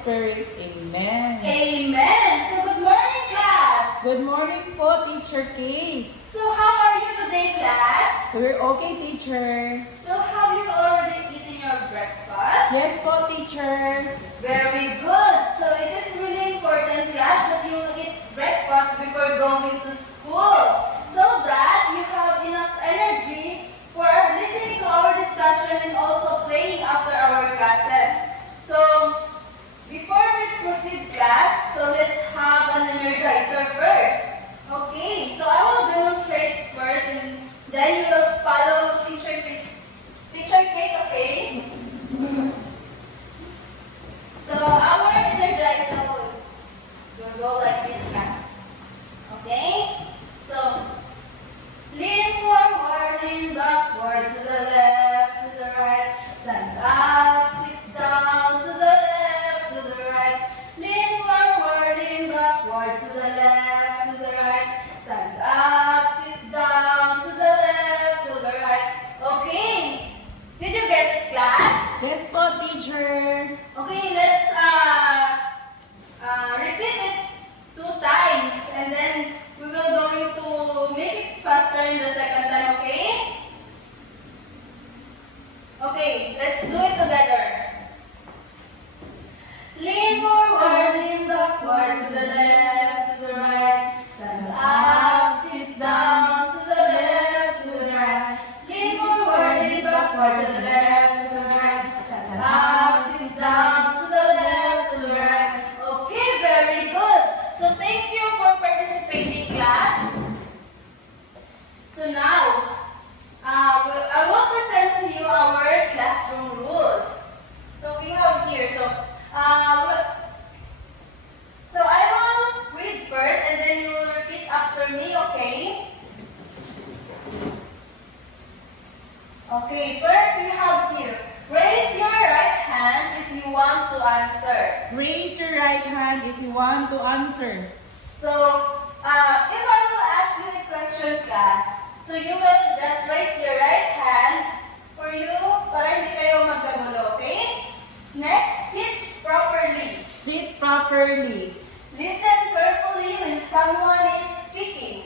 Spirit. Amen. Amen. So good morning, class. Good morning po, Teacher Kate. So how are you today, class? We're okay, teacher. So have you already eaten your breakfast? Yes po, teacher. Very good. So it is really important, class, that you eat breakfast before going to school so that you have enough energy for listening to our discussion and also playing after our classes. So before we proceed, class, so let's have an energizer first. Okay, so I will demonstrate first and then you will follow Teacher Kate, okay? So our energizer will go like this now. Okay? So lean forward, lean backward, to the left, to the right, stand up, sit down, to the left, to the right, lean forward, lean backward, to the left, to the right, stand up, sit down, to the left, to the right. Okay? Did you get it, class? Yes po, teacher. Okay, let's repeat it 2 times and then we will going to make it faster in the second time, okay? Okay, let's do it together. Lean forward, lean backward, to the left, to the right, stand up, sit down, to the left, to the right. Lean forward, lean backward, to the left, to the right, stand up, sit down, to the left, to the right. Okay, very good. So thank you for participating, class. So now, I will present to you our classroom rules. So we have here, so I will read first and then you will repeat after me, okay? Okay, first we have here, raise your right hand if you want to answer. Raise your right hand if you want to answer. So, if I will ask you a question, class, so you will just raise your right hand for you, para hindi kayo magkagulo, okay? Next, sit properly. Sit properly. Listen carefully when someone is speaking.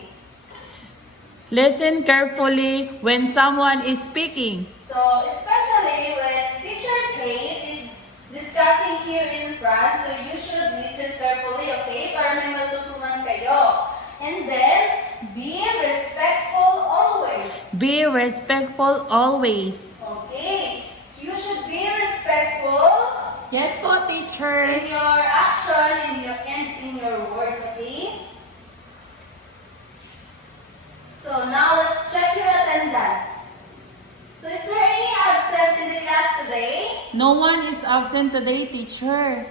Listen carefully when someone is speaking. So, especially when Teacher Kate is discussing here in front, so you should listen carefully, okay? Para may matutunan kayo. And then, be respectful always. Be respectful always. Okay? So, you should be respectful Yes po, teacher. in your action and in your words, okay? So, now let's check your attendance. So, is there any absent in the class today? No one is absent today, teacher.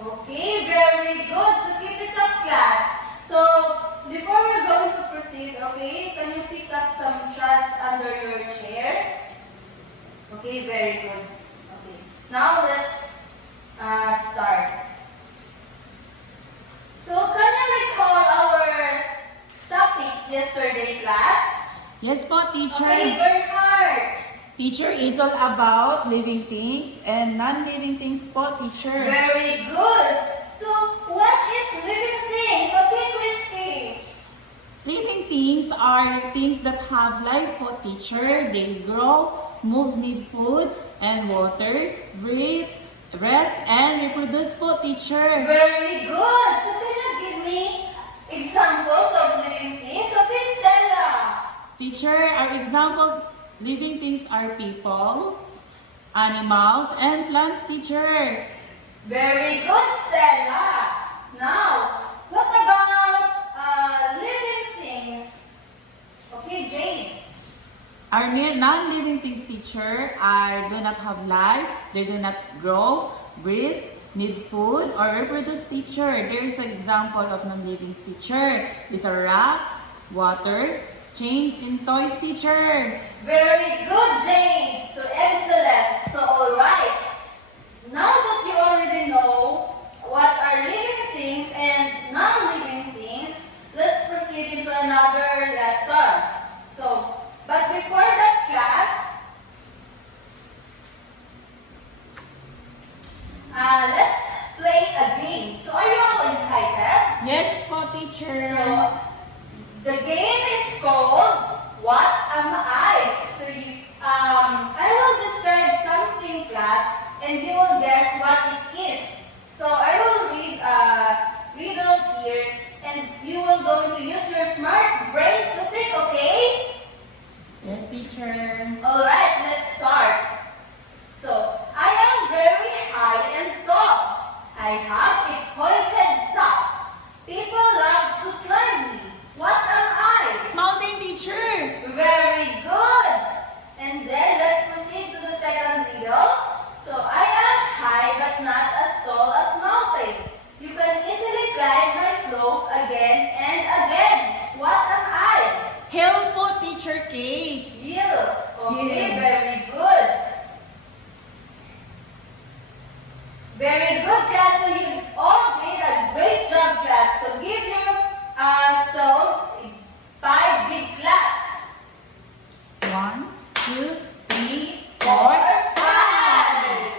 Okay, very good. So keep it up, class. So before we're going to proceed, okay, can you pick up some trash under your chairs? Okay, very good. Okay, now let's start. So can you recall our topic yesterday, class? Yes po, teacher. Okay, Bernard. Teacher, it's all about living things and non-living things po, teacher. Very good. So what is living things? Okay, Christy. Living things are things that have life po, teacher. They grow, move, need food and water, breathe, and reproduce po, teacher. Very good. So can you give me examples of living things? Okay, Stella. Teacher, our example living things are people, animals, and plants, teacher. Very good, Stella. Now, what about living things? Okay, Jade. Our non-living things, teacher, do not have life, they do not grow, breathe, need food, or reproduce, teacher. There is an example of non-living, teacher. These are rocks, water, chains, and toys, teacher. Very good, Jade. So excellent. So all right. Now that you already know what are living things and non-living things, let's proceed into another lesson. So, but before that, class, let's play a game. So are you all excited? Yes po, teacher. So the game is called What Am I? So I will describe something, class, and you will guess what it is. So I will read riddle here, and you will going to use your smart brain to think, okay? Yes, teacher. Alright, let's start. So, I am very high and tall. I have a pointed top. People love to climb me. What am I? Mountain, teacher. Very good. And then let's proceed to the second riddle. So, I am high but not as tall as mountain. You can easily climb my slope again and again. What am I? Hill po, teacher Kate. Hill. Okay, Hill. very good. Very good, class. So you all did a great job, class. So give yourselves 5 big claps. 1, 2, 3, 4, 4. 5.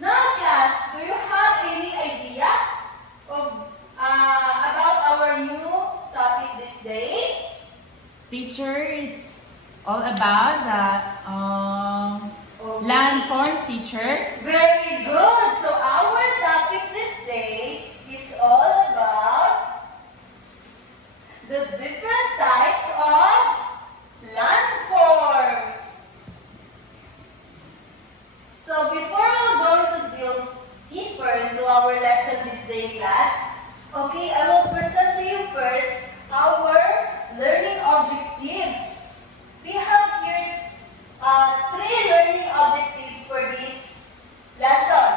Now, class, do you have any idea of about our new topic this day? Teacher is all about the landforms, teacher. Very good. So our topic this day is all about the different types of landforms. So before we're going to delve deeper into our lesson this day, class, okay, I will present to you first our learning objectives. We have here 3 learning objectives for this lesson.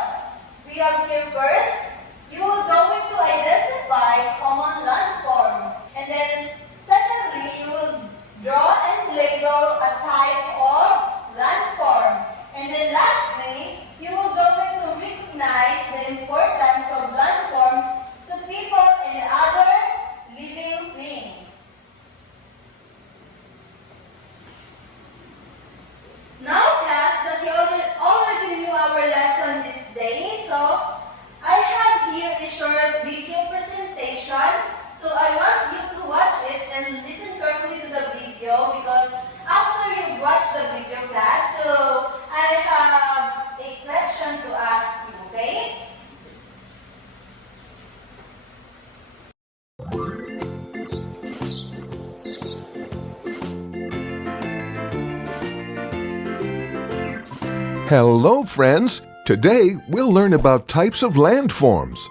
We have here first, you are going to identify common landforms. And then secondly, you will draw and label a type of landform. And then lastly, you are going to recognize the importance of landforms to people and other living things. Now, class, that you already knew our lesson this day, so I have here a short video presentation. So I want you to watch it and listen carefully to the video because after you watch the video, class, so I have a question to ask you, okay? Hello, friends! Today we'll learn about types of landforms.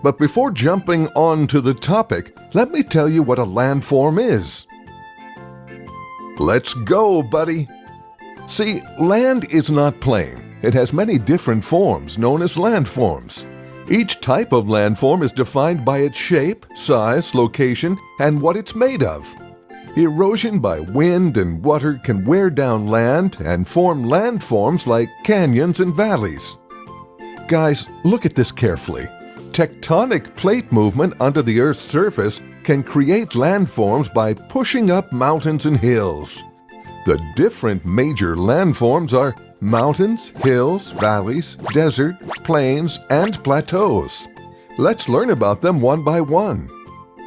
But before jumping on to the topic, let me tell you what a landform is. Let's go, buddy! See, land is not plain. It has many different forms known as landforms. Each type of landform is defined by its shape, size, location, and what it's made of. Erosion by wind and water can wear down land and form landforms like canyons and valleys. Guys, look at this carefully. Tectonic plate movement under the Earth's surface can create landforms by pushing up mountains and hills. The different major landforms are mountains, hills, valleys, desert, plains, and plateaus. Let's learn about them one by one.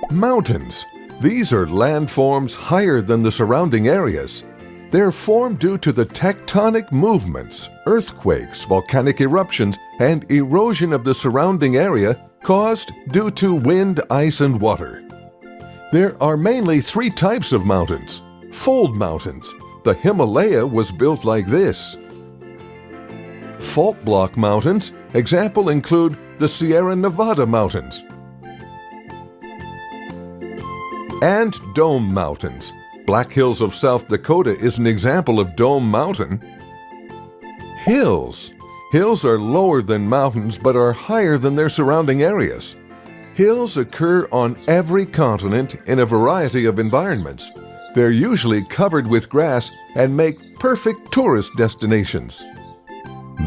Mountains. These are landforms higher than the surrounding areas. They're formed due to the tectonic movements, earthquakes, volcanic eruptions, and erosion of the surrounding area caused due to wind, ice, and water. There are mainly 3 types of mountains. Fold mountains. The Himalaya was built like this. Fault block mountains. Example include the Sierra Nevada mountains. And dome mountains. Black Hills of South Dakota is an example of dome mountain. Hills. Hills are lower than mountains but are higher than their surrounding areas. Hills occur on every continent in a variety of environments. They're usually covered with grass and make perfect tourist destinations.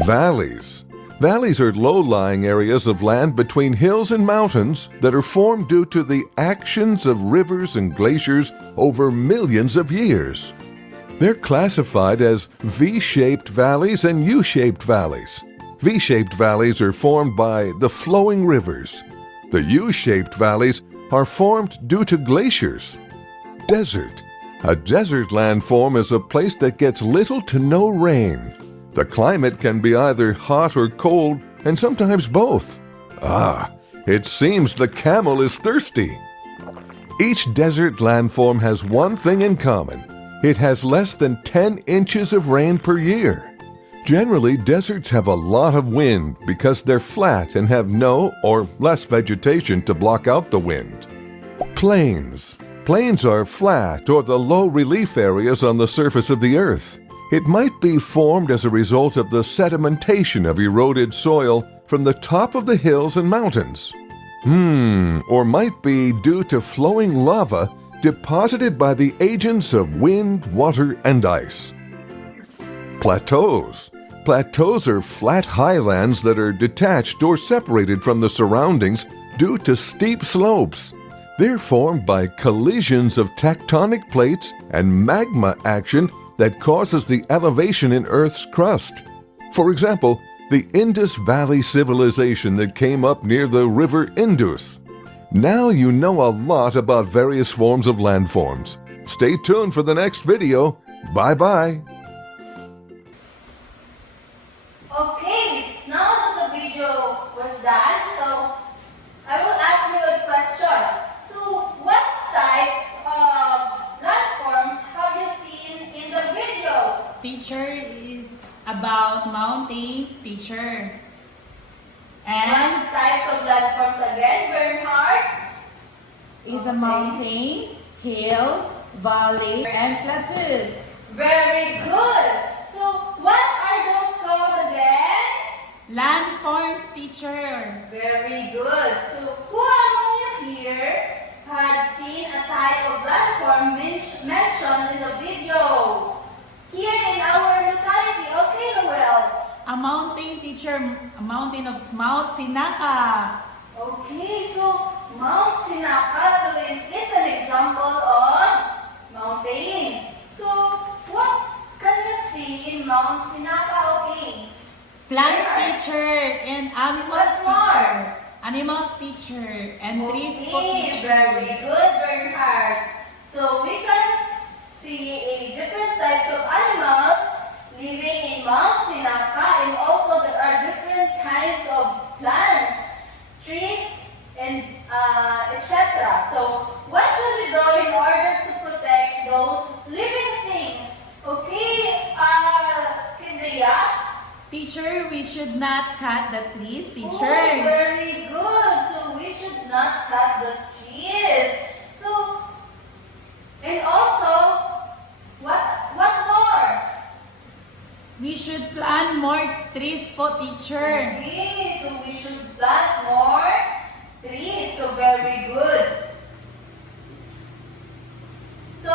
Valleys. Valleys are low-lying areas of land between hills and mountains that are formed due to the actions of rivers and glaciers over millions of years. They're classified as V-shaped valleys and U-shaped valleys. V-shaped valleys are formed by the flowing rivers. The U-shaped valleys are formed due to glaciers. Desert. A desert landform is a place that gets little to no rain. The climate can be either hot or cold, and sometimes both. Ah, it seems the camel is thirsty. Each desert landform has one thing in common. It has less than 10 inches of rain per year. Generally, deserts have a lot of wind because they're flat and have no or less vegetation to block out the wind. Plains. Plains are flat or the low relief areas on the surface of the earth. It might be formed as a result of the sedimentation of eroded soil from the top of the hills and mountains. Or might be due to flowing lava deposited by the agents of wind, water, and ice. Plateaus. Plateaus are flat highlands that are detached or separated from the surroundings due to steep slopes. They're formed by collisions of tectonic plates and magma action that causes the elevation in Earth's crust. For example, the Indus Valley civilization that came up near the river Indus. Now you know a lot about various forms of landforms. Stay tuned for the next video. Bye-bye. Okay, now that the video was done, so I will ask you a question. So, what types of landforms have you seen in the video? Teacher is about mountain, teacher. And What types of landforms again, Bernhard? is a mountain, hills, valley, and plateau. Very good. So, what are those called again? Landforms, teacher. Very good. So, who among you here had seen a type of landform mentioned in the video? Here in our locality, okay, Noel? A mountain, teacher. A mountain of Mount Sinaka. Okay, so Mount Sinaka, so it is an example of mountain. So, what can you see in Mount Sinaka? Okay. Plants, Where? teacher. And animals, What's teacher. more? Animals, teacher. And trees, for Okay, teacher. very good, Bernhard. So we can see different types of animals living in Mount Sinaka, and also there are different kinds of plants, trees, and etc. So what should we do in order to protect those living things? Okay, Kizia? Teacher, we should not cut the trees, Oh, teacher. very good. So we should not cut the trees. So, and also, what more? We should plant more trees, for teacher. Okay, so we should plant more trees. So very good. So,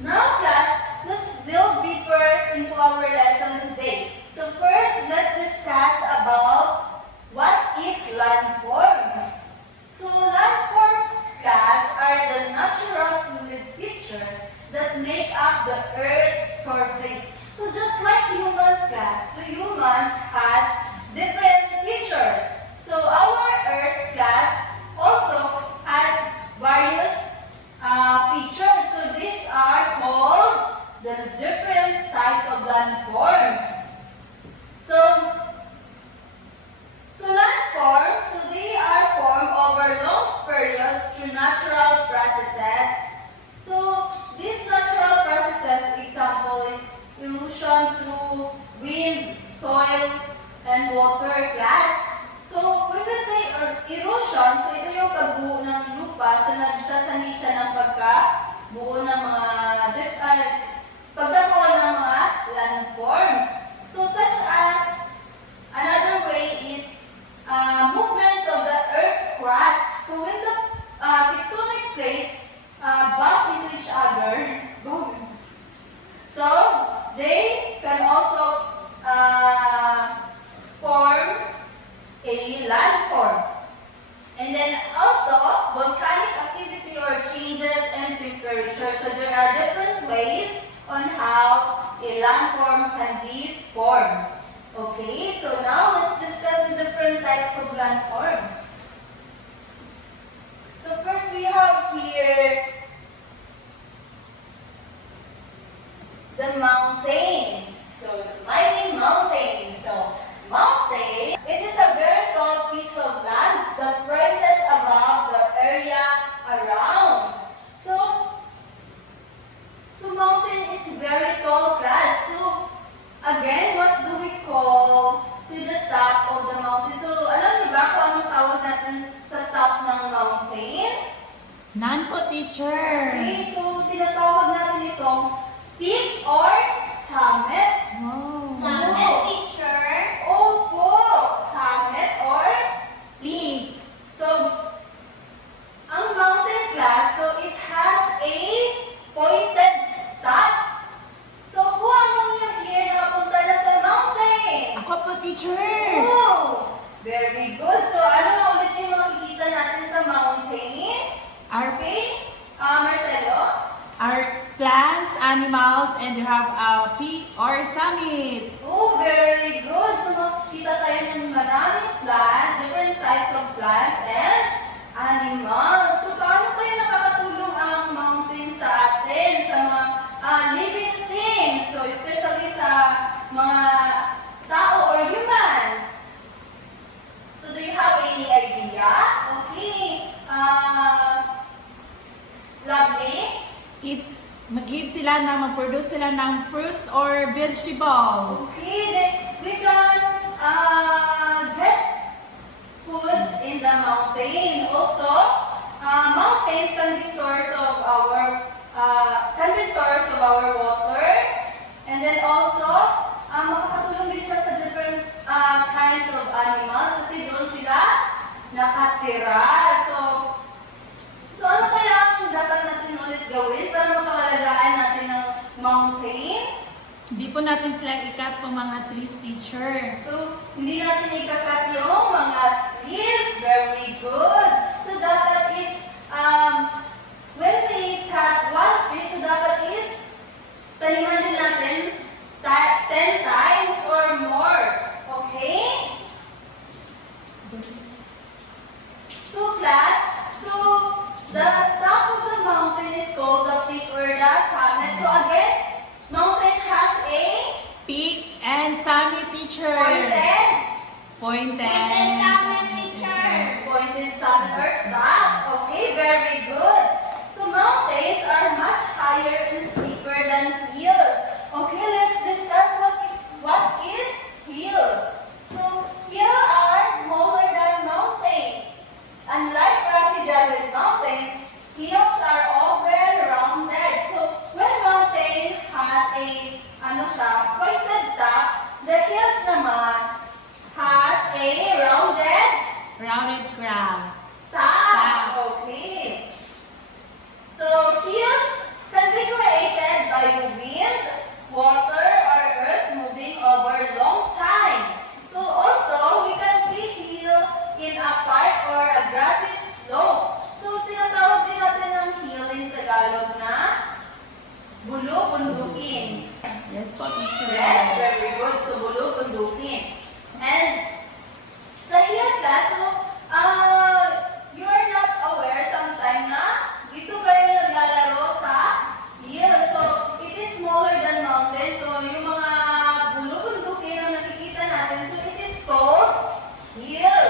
now class, let's delve deeper into our lesson today. So first, let's discuss about what is landforms. So landforms, class, are the natural solid features that make up the Earth's surface. So just like humans, class, so humans has different features. So our Earth, class, also has various features. So these are called the different types of landforms. So landforms, so they are formed over long periods through natural processes. So these natural processes, example is erosion through wind, soil, and water, class. So when we say erosion, so ito yung pagbuo ng lupa, so nagsasani siya ng pagkabuo ng pagkakaroon ng mga landforms. So such as, another way is movements of the Earth's crust. So when the tectonic plates bump into each other, so they can also form a landform. And then also volcanic activity or changes in temperature. So there are different ways on how a landform can be form. Okay, so now let's discuss the different types of landforms. So first we have here the mountain. So the mighty mountain. So mountain, it is a very tall piece of land that rises above the area around. So mountain is very tall class. So again, what do we call to the top of the mountain? So alam niyo ba kung anong tawag natin sa top ng mountain? None po, teacher. Okay, so tinatawag natin itong peak or summit. Wow. Summit, teacher. Opo, summit or peak. So, ang mountain class, so it has a pointed top. So, who among you here nakapunta na sa mountain? Ako po, teacher. Oh, very good. So, ano na ulit yung makikita natin sa mountain? Our, Okay, Marcelo? our plants, animals, and you have a peak or summit. Oh, very good. So, makikita tayo ng maraming plants, different types of plants and animals. So, paano tayo nakakatulong ang mountain sa atin, sa mga living things? So, especially sa mga tao or humans. So, do you have any idea? Okay. Lovely. It's mag-give sila na mag-produce sila ng fruits or vegetables. Okay, then we can get foods in the mountain. Also, mountains can be source of our water, and then also makakatulong din siya sa different kinds of animals kasi doon sila nakatira. So ano kaya ang dapat natin ulit gawin para mapangalagaan natin ng mountain? Hindi po natin sila ikat po mga trees, teacher. So, hindi natin ikakat yung mga trees. Very good. So, dapat is, when we cut one tree, so dapat is, taniman din natin 10 times or more. Okay? So, class, the top of the mountain is called the peak or the summit. So, again, mountain has a Peak and summit, teacher. pointed Pointed. pointed summit or top. Okay, very good. So mountains are much higher and steeper than hills. Okay, let's discuss what is hill. So hill are smaller than mountain. Unlike rocky jagged mountains, hills are often rounded. So when mountain has a pointed top, the hills naman has a Rounded crown. top. Okay. So hills can be created by wind, water, or earth moving over long time. So also we can see hill in a park or a grassy slope. So tinatawag din natin ng hill in Tagalog na bulo-bundukin. Yes po, teacher. Yes, very good. So, bulo-bundukin. And sa hill class, so, you are not aware sometime na dito kayo naglalaro sa hill. So, it is smaller than mountain. So, yung mga bulo-bundukin na nakikita natin, so it is called hill.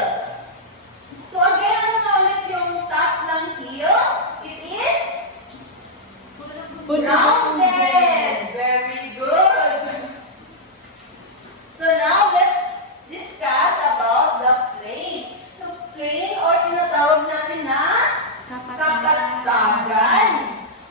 So, again, ano na ulit yung top ng hill? It is rounded. Very good. So now let's discuss about the plain. So plain or tinatawag natin na kapatagan.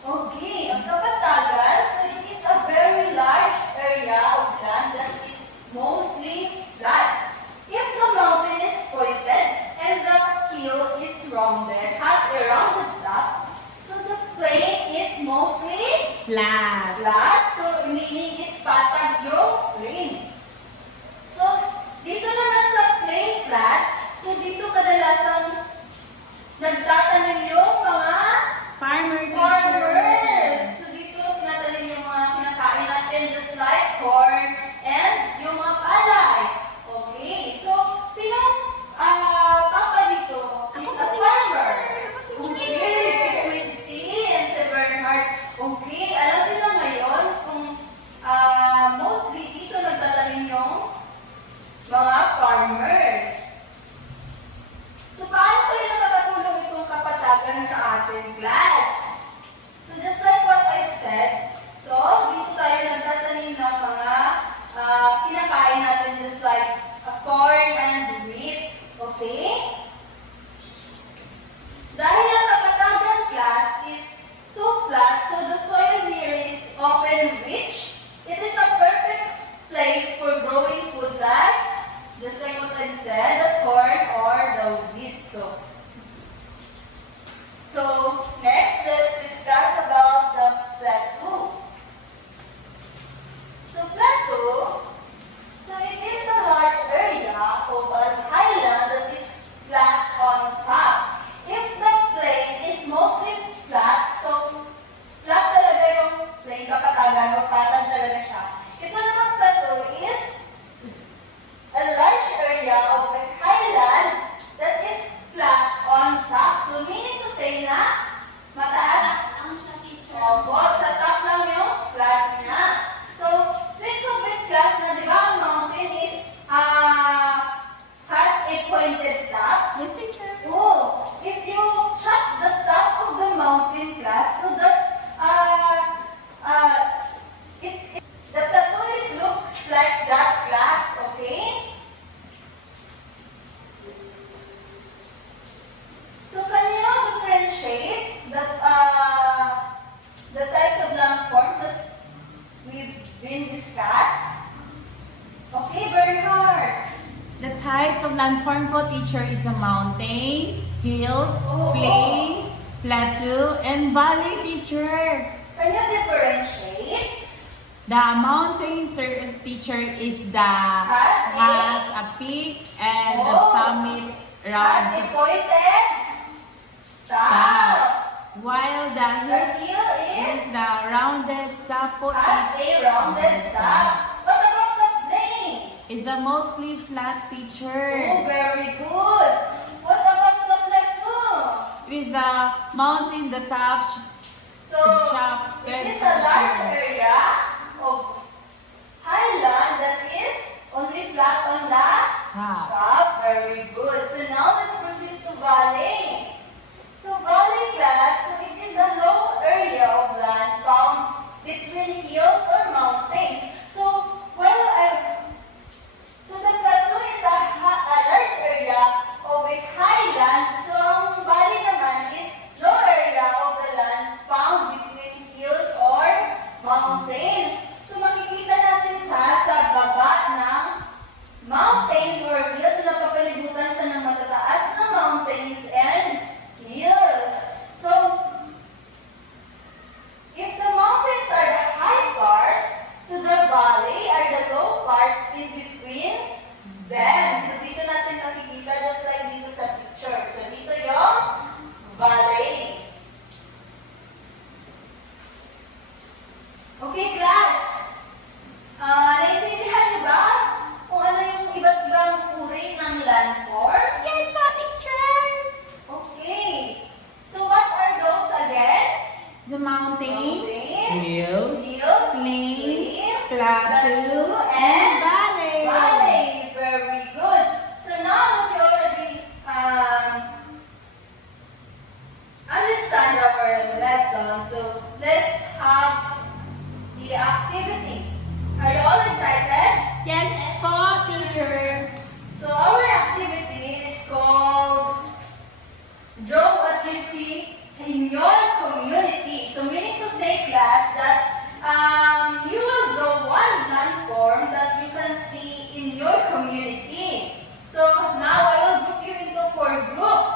Okay, ang kapatagan, so it is a very large area of land that is mostly flat. If the mountain is pointed and the hill is rounded, has a rounded top, so the plain is mostly Flat. flat, so meaning is patag yung plain. So, dito naman sa plain flat, so dito kadalasan nagtatanim yung mga Farmer, teacher. farmers. So, dito tinatanim yung mga kinakain natin just like corn and yung types of landform po, teacher, is the mountain, hills, plains, plateau, and valley, teacher. Can you differentiate? The mountain, teacher, is the has a peak and the summit Has round. a pointed top. While the The hills hill is is the rounded top po, has a rounded top. What about the plain? is the mostly flat, teacher. Oh, very good. What about the plateau? It is the mountain, the top, So, sharp, it is very a large short. area of highland that is only flat on the top. top. Very good. So now let's proceed to valley. So valley class, so it is a low area of land found between hills or mountains. So the plateau is a large area of a highland. So ang valley naman is low area of the land found between hills or mountains. So makikita natin siya sa baba ng mountains or hills na napapalibutan siya ng matataas na mountains and hills. So, if the mountains are the high parts, so the valley are the low parts in between them. So, dito natin nakikita just like dito sa picture. So, dito yung valley. Okay, class. Naintindihan niyo ba kung ano yung iba't ibang uri ng landforms? Yes, teacher. Okay. So what are those again? The mountain, Mountain, hills, hills, plains, plains, plateau, plateau, and valley. valley. Very good. So now that you already understand our lesson, so let's have the activity. Are you all excited? Yes, po, teacher. So our activity is called Draw What You See in Your Community. So meaning to say, class, that you will draw one landform that you can see in your community. So now I will group you into 4 groups.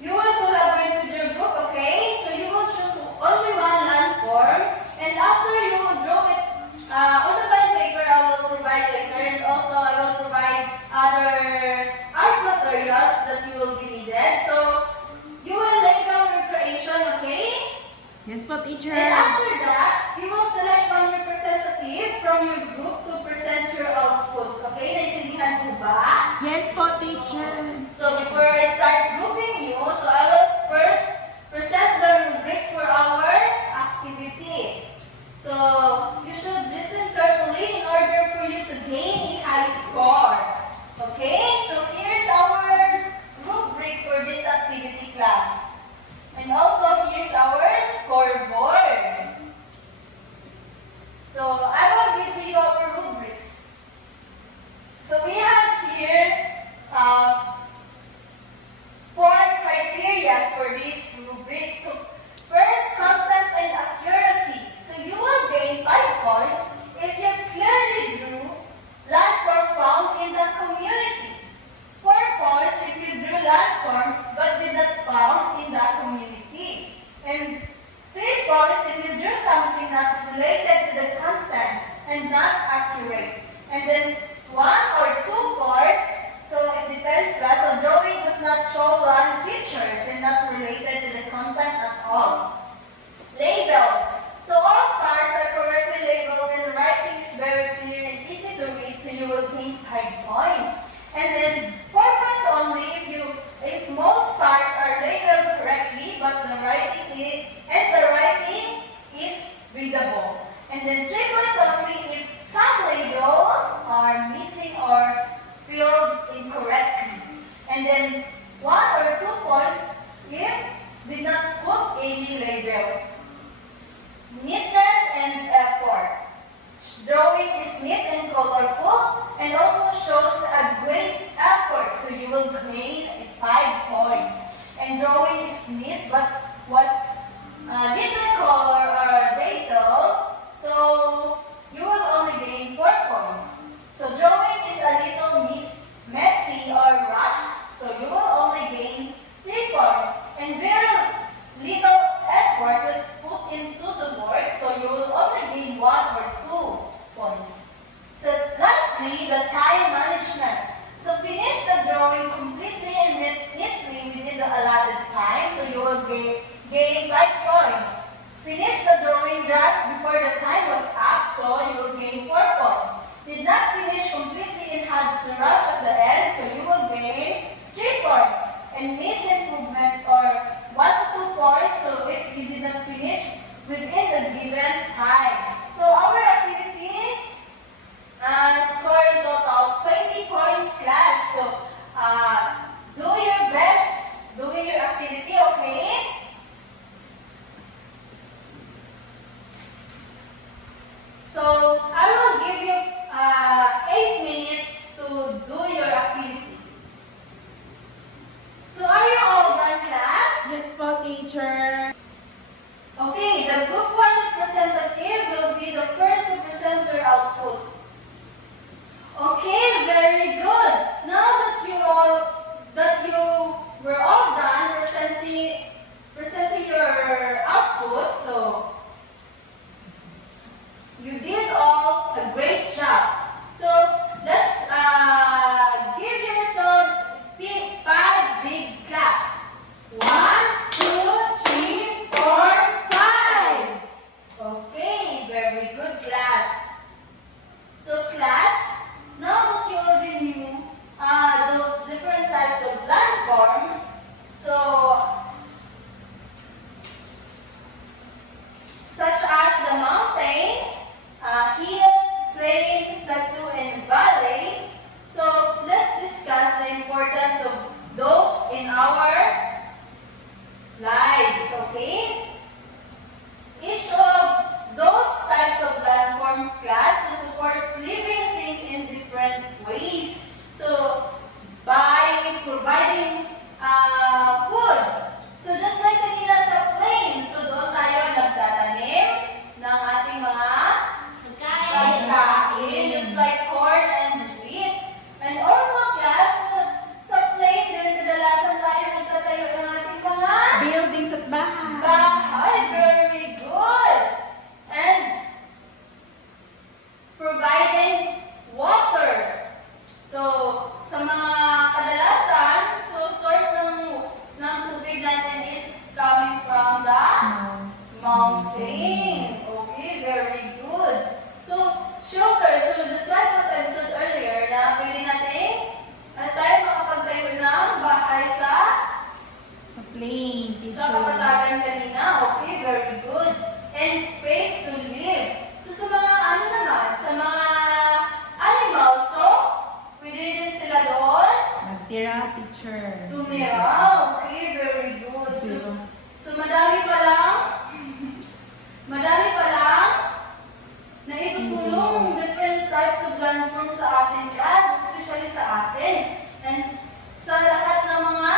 You will collaborate with your group, okay? So you will choose only one landform, and after you will draw it on the blank paper, I will provide later, and also I will provide other art materials that you will be needed. So you will label your creation, okay? Yes, po, teacher. And after that, you will select one representative from your group to present your output, okay? Naintindihan mo ba? Yes, po, teacher. So before I start grouping you, so I will first present the rubrics for our activity. So you should listen carefully in order for you to gain a high score. Okay, so here's our rubric for this activity class. And also here's our scoreboard. So I will read to you our rubrics. So we have here 4 criteria for this rubric. So first, content and accuracy. So you will gain 5 points if you clearly drew landform found in the community. 4 points if you drew landforms but did not found in the community. And 3 points if you drew something not related to the content and not accurate. And then 1 or 2 points, so it depends, class. So drawing does not show land features and not related to the content at all. Labels. So all parts are correctly labeled and writing is very clear and easy to read, so you will gain 5 points. And then 4 points only if most parts are labeled correctly, but the writing is readable. And then 3 points only if some labels are missing the time management. So finish the drawing completely and neatly within the allotted time, so you will gain 5 points. Finish the drawing just before the time was up, so you will gain 4 points. Did not finish completely and had to rush at the end, so you will gain 3 points. And needs improvement or 1 to 2 points, so if you did not finish within the given time. So our activity score in total 20 points class. So do your best doing your activity, okay? So I will give you 8 minutes to do your activity. So are you all done, class? Yes po, teacher. Okay, the group 1 representative will be the first to present their output. Okay, very good. Now that you were all done presenting your output, so you did all a great job. So let's give yourselves 5 big claps. 1, 2, 3, 4, 5. Okay, very good class. So class, now that you already knew those different types of landforms, so such as the mountains, hills, plain, plateau, and valley. So let's discuss the importance of those in our lives, okay? Each of those types of landforms class supports living things in different ways. So by providing food. So just like kanina sa plain, so doon tayo nagtatanim ng ating mga pagkain, just like corn and wheat. And also class, sa plain din kadalasan tayo nagtatayo ng ating mga Buildings at bahay. bahay. Very good. And providing water. So, sa mga kadalasan, so source ng tubig natin is coming from the mountain. Okay, very good. So, shelter. So, just like what I said earlier, na pwede natin tayo makapagtayo ng bahay sa Plain, sa teacher. kapatagan kanina. Okay, very good. And space to live. So, sa mga ano naman, sa mga animals, so, pwede din sila doon Magtira, teacher. tumira. Okay, very good. So madami pa lang na itutulong yung different types of landforms sa atin class, especially sa atin. And sa lahat ng mga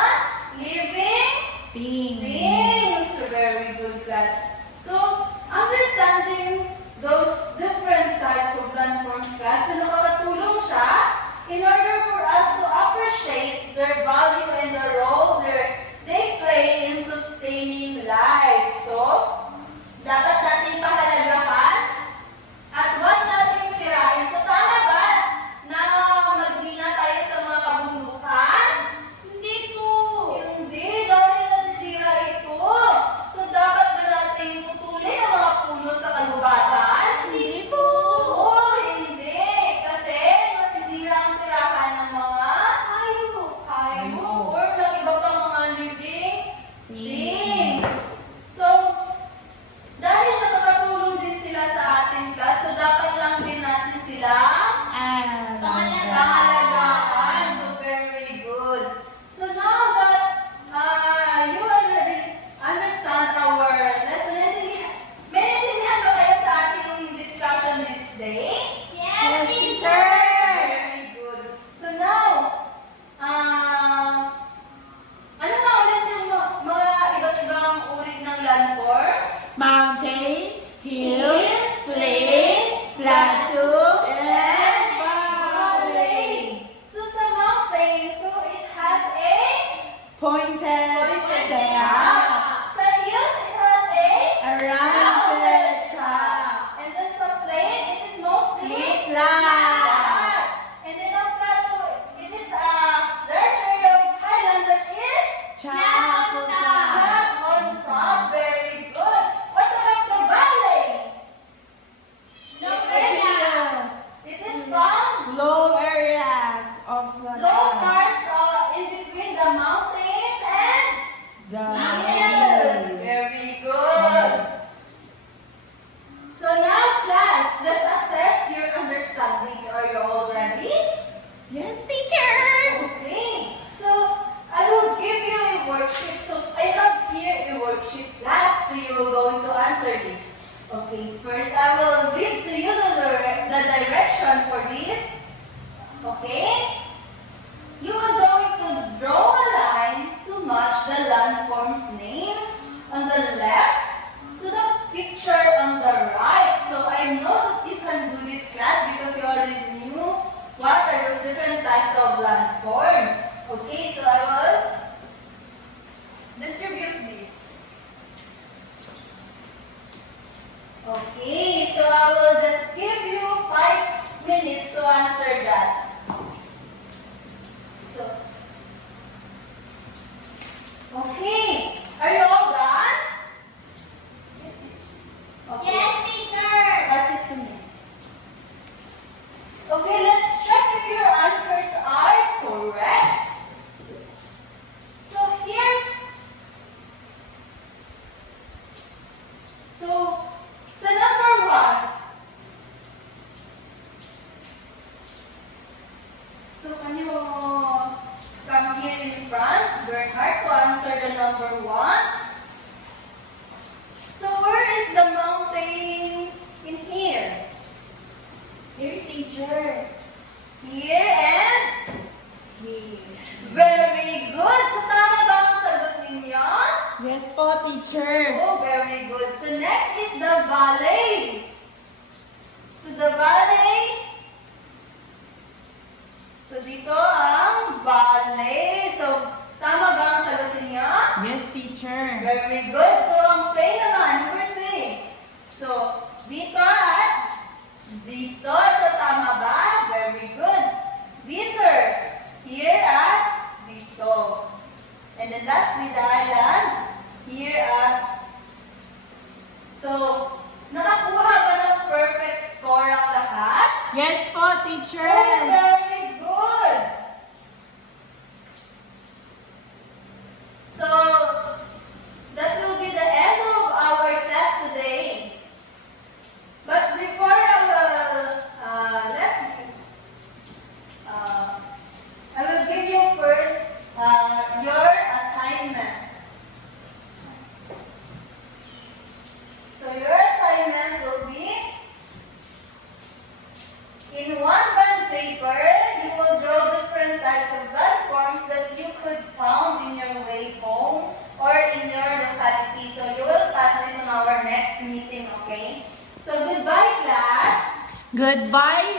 living Pink. things. Very good class. So, understanding those different types of landforms class, so nakakatulong siya in order for us to appreciate their value and the role they play in sustaining life. So, dapat natin pahalagahan at huwag natin sirain. So, tama ba na magbina tayo sa mga kabundukan? Okay? You are going to draw a line to match the landforms names on the left to the picture on the right. So I know that you can do this class because you already knew what are those different types of landforms. Okay, so I will distribute this. Okay, so I will just give you 5 minutes to answer that. So, okay, are you all done? Okay. Yes, teacher. Pass it to me. Okay, let's check if your answers are correct. So here, so number 1. So can you come here in front, Bernhard, to answer the number 1? So where is the mountain in here? Dear teacher. Here and here. Very good. So tama ba ang sagot ninyo? Yes po, teacher. Oh, very good. So next is the valley. So the valley. So dito ang valley. So tama ba ang sagot ninyo? Yes, teacher. Very good. So ang play naman, number 3. So dito at dito. So tama ba? Very good. These are here at dito. And then lastly, the island here at. So, nakakuha ba ng perfect score ang lahat? Yes po, teacher. Oh, very good. So, that will be the end of our class today. But before I will give you first your assignment. So your assignment will be in one bond paper, you will draw different types of landforms that you could found in your way home or in your locality. So you will pass it on our next meeting, okay? So goodbye, class. Goodbye,